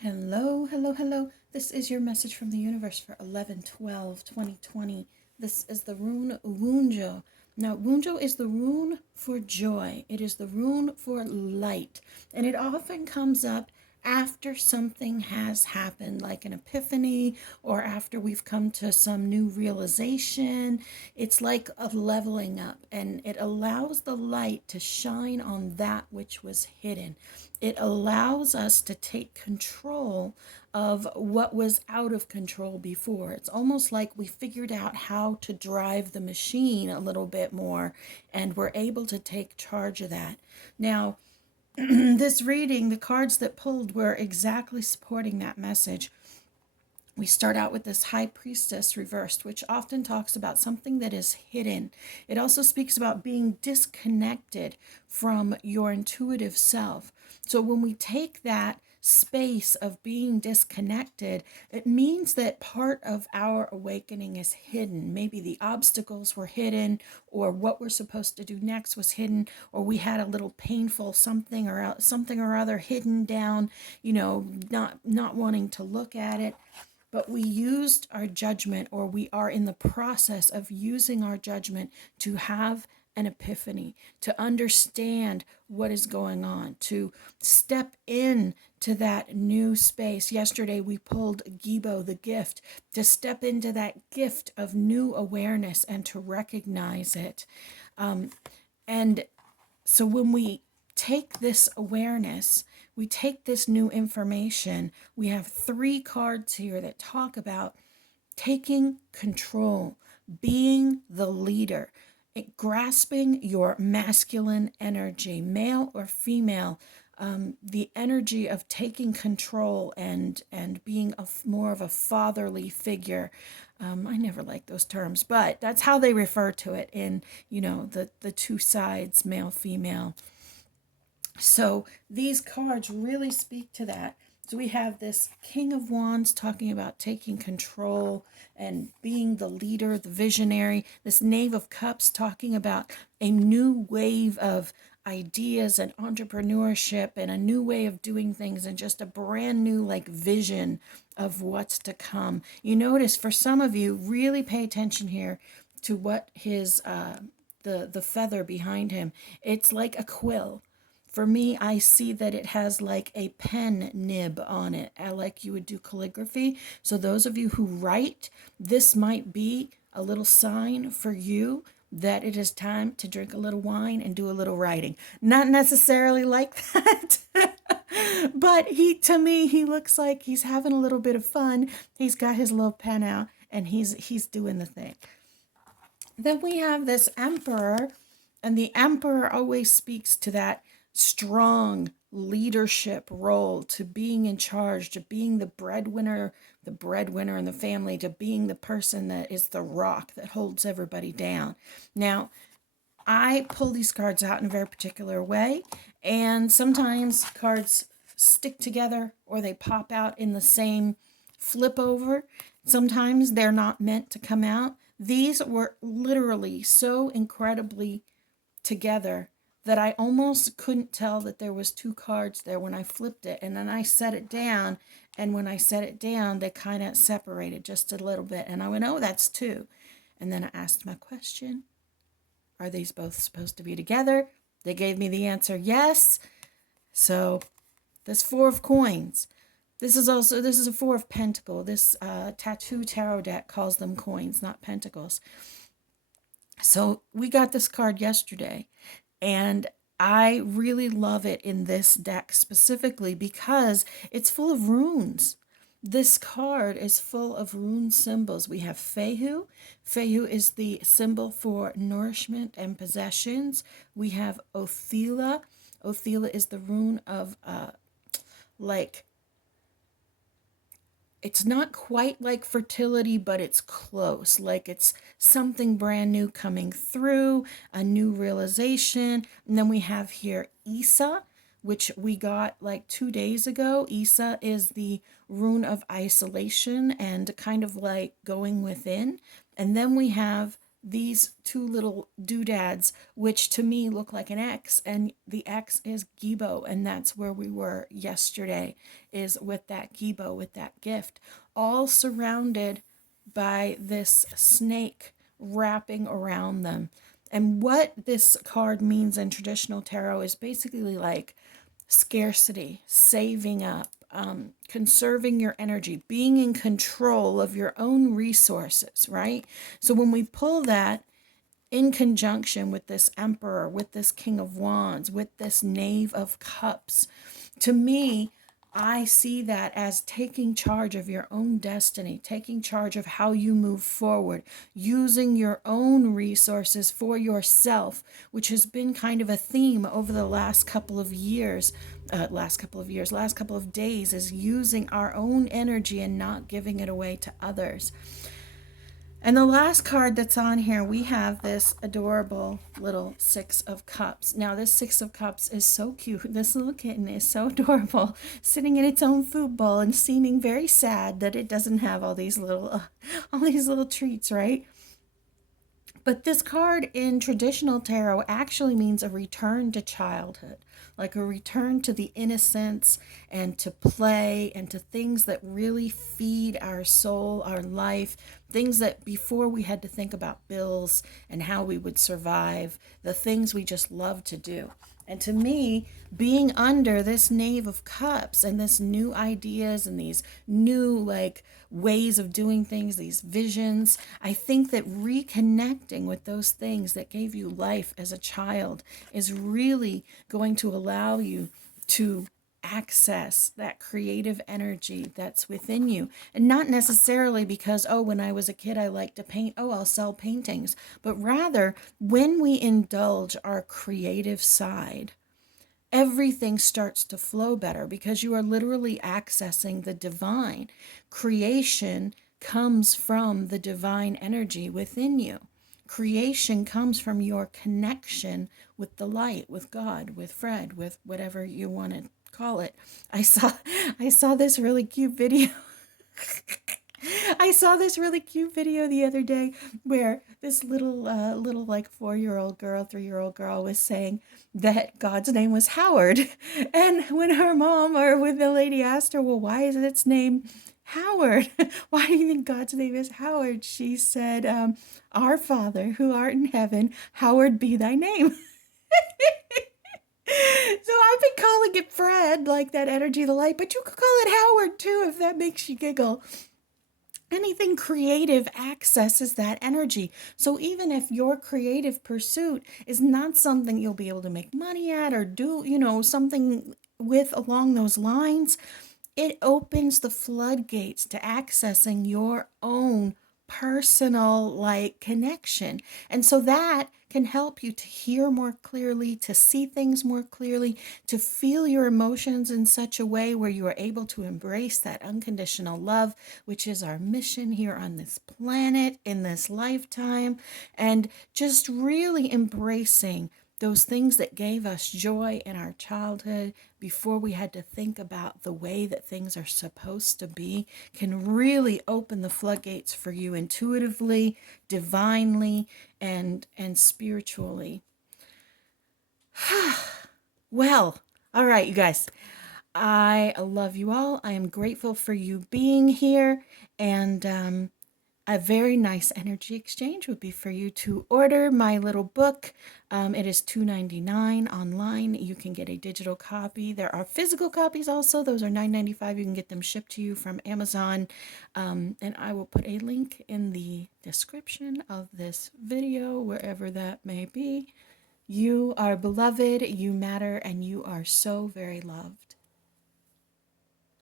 Hello, hello, hello. This is your message from the universe for 11/12/2020. This is the rune Wunjo. Now, Wunjo is the rune for joy. It is the rune for light. And it often comes up after something has happened, like an epiphany, or after we've come to some new realization. It's like a leveling up, and it allows the light to shine on that which was hidden. It allows us to take control of what was out of control before. It's almost like we figured out how to drive the machine a little bit more, and we're able to take charge of that. Now, this reading, the cards that pulled were exactly supporting that message. We start out with this high priestess reversed, which often talks about something that is hidden. It also speaks about being disconnected from your intuitive self. So when we take that space of being disconnected, it means that part of our awakening is hidden. Maybe the obstacles were hidden, or what we're supposed to do next was hidden, or we had a little painful something or other hidden down, not wanting to look at it. But we used our judgment, or we are in the process of using our judgment to have an epiphany, to understand what is going on, to step in to that new space. Yesterday we pulled Gibo, the gift, to step into that gift of new awareness and to recognize it. And so when we take this awareness, we take this new information, we have three cards here that talk about taking control, being the leader, grasping your masculine energy, male or female, the energy of taking control and being more of a fatherly figure. I never like those terms, but that's how they refer to it in, the two sides, male, female. So these cards really speak to that. So we have this King of Wands talking about taking control and being the leader, the visionary. This Knave of Cups talking about a new wave of ideas and entrepreneurship and a new way of doing things and just a brand new vision of what's to come. You notice for some of you, really pay attention here to what his the feather behind him. It's like a quill. For me, I see that it has like a pen nib on it, like you would do calligraphy. So those of you who write, this might be a little sign for you that it is time to drink a little wine and do a little writing. Not necessarily like that. But to me, he looks like he's having a little bit of fun. He's got his little pen out and he's doing the thing. Then we have this emperor, and the emperor always speaks to that strong leadership role, to being in charge, to being the breadwinner in the family, to being the person that is the rock that holds everybody down. Now, I pull these cards out in a very particular way, and sometimes cards stick together or they pop out in the same flip over. Sometimes they're not meant to come out. These were literally so incredibly together that I almost couldn't tell that there was two cards there when I flipped it. And then I set it down, and when I set it down, they kind of separated just a little bit. And I went, oh, that's two. And then I asked my question, are these both supposed to be together? They gave me the answer, yes. So this Four of Coins. This is a Four of Pentacles. This tattoo tarot deck calls them coins, not pentacles. So we got this card yesterday, and I really love it in this deck specifically because it's full of runes. This card is full of rune symbols. We have Fehu. Fehu is the symbol for nourishment and possessions. We have Othila. Othila is the rune of it's not quite like fertility, but it's close. Like it's something brand new coming through, a new realization. And then we have here Isa, which we got like 2 days ago. Isa is the rune of isolation and kind of like going within. And then we have these two little doodads, which to me look like an X, and the X is Gibo, and that's where we were yesterday, is with that Gibo, with that gift, all surrounded by this snake wrapping around them. And what this card means in traditional tarot is basically like scarcity, saving up, conserving your energy, being in control of your own resources, right? So when we pull that in conjunction with this Emperor, with this King of Wands, with this Knave of Cups, to me, I see that as taking charge of your own destiny, taking charge of how you move forward, using your own resources for yourself, which has been kind of a theme over the last couple of years, last couple of days, is using our own energy and not giving it away to others. And the last card that's on here, we have this adorable little Six of Cups. Now, this Six of Cups is so cute. This little kitten is so adorable, sitting in its own food bowl and seeming very sad that it doesn't have all these little treats, right? But this card in traditional tarot actually means a return to childhood, like a return to the innocence and to play and to things that really feed our soul, our life, things that before we had to think about bills and how we would survive, the things we just love to do. And to me, being under this Knave of Cups and this new ideas and these new like ways of doing things, these visions, I think that reconnecting with those things that gave you life as a child is really going to allow you to access that creative energy that's within you. And not necessarily because, oh, when I was a kid, I liked to paint, oh, I'll sell paintings. But rather, when we indulge our creative side, everything starts to flow better because you are literally accessing the divine. Creation comes from the divine energy within you. Creation comes from your connection with the light, with God, with Fred, with whatever you want to call it. I saw I saw this really cute video. I saw this really cute video the other day where this little like 4-year-old girl, 3-year-old girl was saying that God's name was Howard. And when her mom or when the lady asked her, well, why is its name Howard? Why do you think God's name is Howard? She said, our Father who art in heaven, Howard be thy name. So I've been calling it Fred, like that energy of the light, but you could call it Howard too if that makes you giggle. Anything creative accesses that energy. So even if your creative pursuit is not something you'll be able to make money at or do, something with along those lines, it opens the floodgates to accessing your own personal like connection. And so that can help you to hear more clearly, to see things more clearly, to feel your emotions in such a way where you are able to embrace that unconditional love, which is our mission here on this planet in this lifetime, and just really embracing those things that gave us joy in our childhood before we had to think about the way that things are supposed to be can really open the floodgates for you intuitively, divinely, and spiritually. Well, all right, you guys. I love you all. I am grateful for you being here, and a very nice energy exchange would be for you to order my little book. It is $2.99 online. You can get a digital copy. There are physical copies also. Those are $9.95. You can get them shipped to you from Amazon. And I will put a link in the description of this video, wherever that may be. You are beloved, you matter, and you are so very loved.